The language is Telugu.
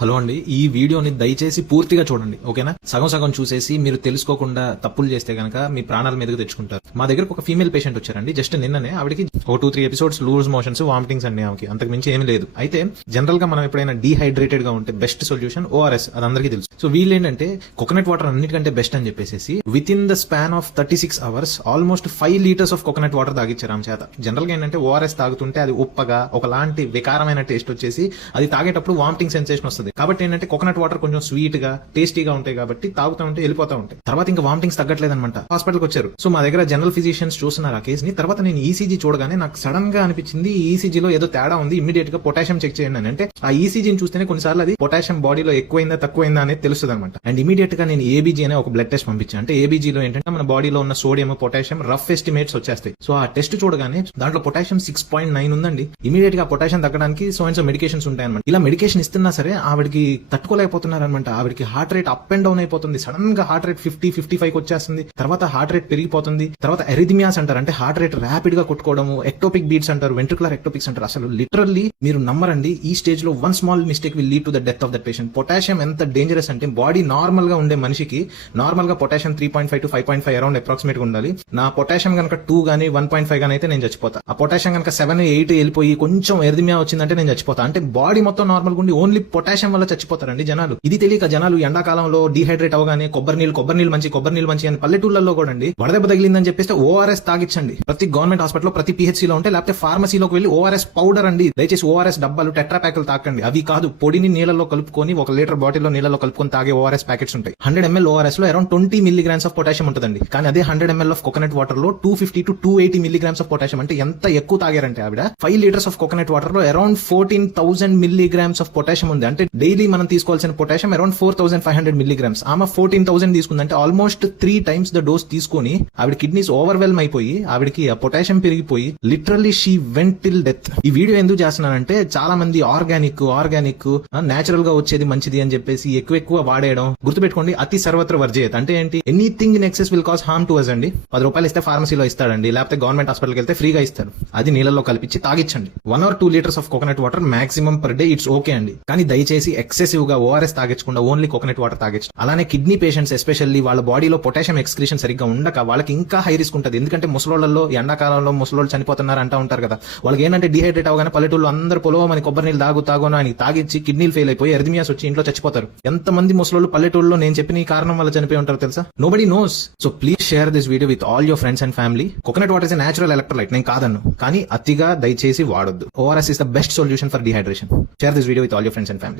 హలో అండి, ఈ వీడియోని దయచేసి పూర్తిగా చూడండి, ఓకేనా? సగం సగం చూసేసి మీరు తెలుసుకోకుండా తప్పులు చేస్తే గనక మీ ప్రాణాల మీదకి తెచ్చుకుంటారు. మా దగ్గరకు ఒక ఫీమేల్ పేషెంట్ వచ్చారండి. జస్ట్ నిన్ననే ఆవిడకి ఒక 2-3 ఎపిసోడ్స్ లూజ్ మోషన్స్, వామిటింగ్స్ అండి. ఆమెకి అంతకు మించి ఏమీ లేదు. అయితే జనరల్ గా మనం ఎప్పుడైనా డీహైడ్రేటెడ్ గా ఉంటే బెస్ట్ సొల్యూషన్ ORS, అది అందరికీ తెలుసు. సో వీళ్ళు ఏంటంటే కోకోనట్ వాటర్ అన్నిటికంటే బెస్ట్ అని చెప్పేసి with in the span of 36 hours almost 5 liters of coconut water తాగిచ్చారు ఆమె చేత. జనరల్ గా ఏంటంటే ORS తాగుతుంటే అది ఉప్పగా ఒకలాంటి వికారమైన టేస్ట్ వచ్చేసి అది తాగేటప్పుడు వామిటింగ్ సెన్సేషన్ వస్తుంది. కాబట్టి ఏంటంటే కోకోనట్ వాటర్ కొంచెం స్వీట్ గా టేస్టీగా ఉంటాయి కాబట్టి తాగుతూ ఉంటే వెళ్ళిపోతా ఉంటాయి. తర్వాత ఇంకా వామిటింగ్స్ తగ్గట్లేదన్నమాట. హాస్పిటల్కి వచ్చారు. సో మా దగ్గర జనరల్ ఫిజిషియన్స్ చూస్తున్నారు ఆ కేసుని. తర్వాత నేను ఈసీజీ చూడగానే నాకు సడన్ గా అనిపించింది ఈసీజీలో ఏదో తేడా ఉంది, ఇమీడియట్ గా పొటాషియం చెక్ చేయండి అని. అంటే ఆ ఈసీజీని చూస్తేనే కొన్నిసార్లు అది పొటాషియం బాడీలో ఎక్కువైందా తక్కువైందా అనేది తెలుస్తుంది అనమాట. అండ్ ఇమీడియట్ గా నేను ఏబీజీ అనే ఒక బ్లడ్ టెస్ట్ పంపించాను. అంటే ఏబీజీలో ఏంటంటే మన బాడీలో ఉన్న సోడియం, పొటాషియం రఫ్ ఎస్టిమేట్స్ వచ్చేస్తాయి. సో ఆ టెస్ట్ చూడగానే దాంట్లో పొటాషియం 6.9 ఉందండి. ఇమీడియట్ గా పొటాషియం తగ్గడానికి సో మెడికేషన్స్ ఉంటాయన్నమాట. ఇలా మెడికేషన్ ఇస్తున్నా సరే ఆవిడకి తట్టుకోలేకపోతున్నారనమాట. ఆవిడకి heart rate up and down అయిపోతుంది. సడన్ గా హార్ట్ రేట్ 50-55 వచ్చేస్తుంది. తర్వాత హార్ట్ రేట్ పెరిగిపోతుంది. తర్వాత ఎరిథమియాస్ అంటారు, అంటే హార్ట్ రేట్ ర్యాపిడ్ గా కొట్టుకోవడము. ఎక్టోపిక్ బీట్స్ అంటారు, వెంట్రికులర్ ఎక్టోపిక్స్ అంటారు. అసలు లిటరల్లీ మీరు నమ్మరండి, ఈ స్టేజ్ లో one small mistake will lead to the death of that patient. Potassium ఎంత డేంజరస్ అంటే బాడీ నార్మల్ గా ఉండే మనిషికి నార్మల్ గా పొటాషియం 3.5 to 5.5 అరౌండ్ అప్రాక్సిమేట్ గా ఉండాలి. నా పొటాషియం కనుక 2 గానీ 1.5 గానీ అయితే నేను చచ్చిపోతా. ఆ పొటాషియం కనుక 7-8 వెళ్ళిపోయి కొంచెం ఎరిథమియా వచ్చిందంటే నేను చచ్చిపోతా. అంటే బాడీ మొత్తం నార్మల్ గా ఉండి ఓన్లీ పొటాషియం వల్ల చచ్చిపోతారండి జనాలు. ఇది తెలియక జనాలు ఎండాకాలంలో డీహైడ్రేట్ అవగానే కొబ్బరి నీళ్ళు మంచి అని పల్లెటూళ్ళలో కూడా అండి వడదెబ్బ తగిలిందని చెప్పేస్తే ORS తాగించండి. ప్రతి గవర్నమెంట్ హాస్పిటల్, ప్రతి PHCలో ఉంటే, లేకపోతే ఫార్మసీలోకి వెళ్ళి ORS పౌడర్ అండి. దయచేసి ORS డబ్బాలు, టెట్రా ప్యాకులు తాకండి. అవి కాదు, పొడిని నీళ్ళలో కలుపుకొని 1 లీటర్ బాటిల్లో నీళ్ళలో కలుపుకొని తాగే ORS ప్యాకెట్స్ ఉంటాయి. 100 ml ORS లో అరౌండ్ 20 milligrams ఆఫ్ పొటాషియం ఉంటుందండి. కానీ అదే 100 ml ఆఫ్ కోకోనట్ వాటర్ లో 250 to 280 milligrams ఆఫ్ పొటాషియం. అంటే ఎంత ఎక్కువ తాగారంటే ఆవిడ 5 liters ఆఫ్ కోకోనట్ వాటర్ లో అరౌండ్ 14,000 milligrams ఆఫ్ పొటాషియం ఉంది. అంటే డైలీ మనం తీసుకోవాల్సిన పొటాషియం అరౌండ్ 4,500 milligrams. ఆమె 14,000 తీసుకుందంటే ఆల్మోస్ట్ 3 times ద డోస్ తీసుకొని ఆవిడ కిడ్నీస్ ఓవర్వెల్మ్ అయిపోయి ఆవిడకి ఆ పొటాషియం పెరిగిపోయి literally she went till death. ఈ వీడియో ఎందుకు చేస్తున్నానంటే చాలా మంది ఆర్గానిక్ నేచురల్ గా వచ్చేది మంచిది అని చెప్పేసి ఎక్కువ వాడేయడం. గుర్తుపెట్టుకోండి, అతి సర్వత్ర వర్జేయత్. అంటే ఏంటి? Anything in excess will cause harm to us అండి. 10 రూపాయలు ఇస్తే ఫార్మసీలో ఇస్తాడండి, లేకపోతే గవర్నమెంట్ హాస్పిటల్కి వెళ్తే ఫ్రీగా ఇస్తారు. అది నీళ్ళలో కలిపించి తాగించండి. 1 or 2 liters of coconut water maximum per day, it's okay అండి. కానీ దయచేసి ఎక్సెసివ్ గా ORS తాగించకుండా ఓన్లీ కోకోనట్ వాటర్ తాగించండి. అలానే కిడ్నీ పేషెంట్స్ ఎస్పెషల్లీ వాళ్ళ బాడీలో పొటాషియం ఎక్స్క్రీషన్ సరిగ్గా ఉండక వాళ్ళకి ఇంకా హై రిస్క్ ఉంటుంది. ఎందుకంటే ముసలోళ్లలో ఎండాకాలంలో ముసలోళ్ళు చనిపోతున్నారు అంటా ఉంటారు కదా. వాళ్ళకి ఏంటంటే డిహైడ్రేట్ అవగానే పల్లెటూళ్ళు అందరూ పొలవమని కొబ్బరి నీళ్ళు తాగు అని తాగించి కిడ్నీలు ఫెయిల్ అయిపోయి ఎరిథమియాస్ వచ్చి ఇంట్లో చచ్చిపోతారు. ఎంతమంది ముసలోళ్ళు పల్లెటూళ్ళలో నేను చెప్పిన ఈ కారణం వల్ల చనిపోయి ఉంటారు తెలుసా? Nobody nose. So please share this video with all your friends and family. Coconut water is a natural electrolyte, నేను కాదన్ను, కానీ అతిగా దయచేసి వాడొద్దు. ORS is the best solution for dehydration. Share this video with all your friends and family.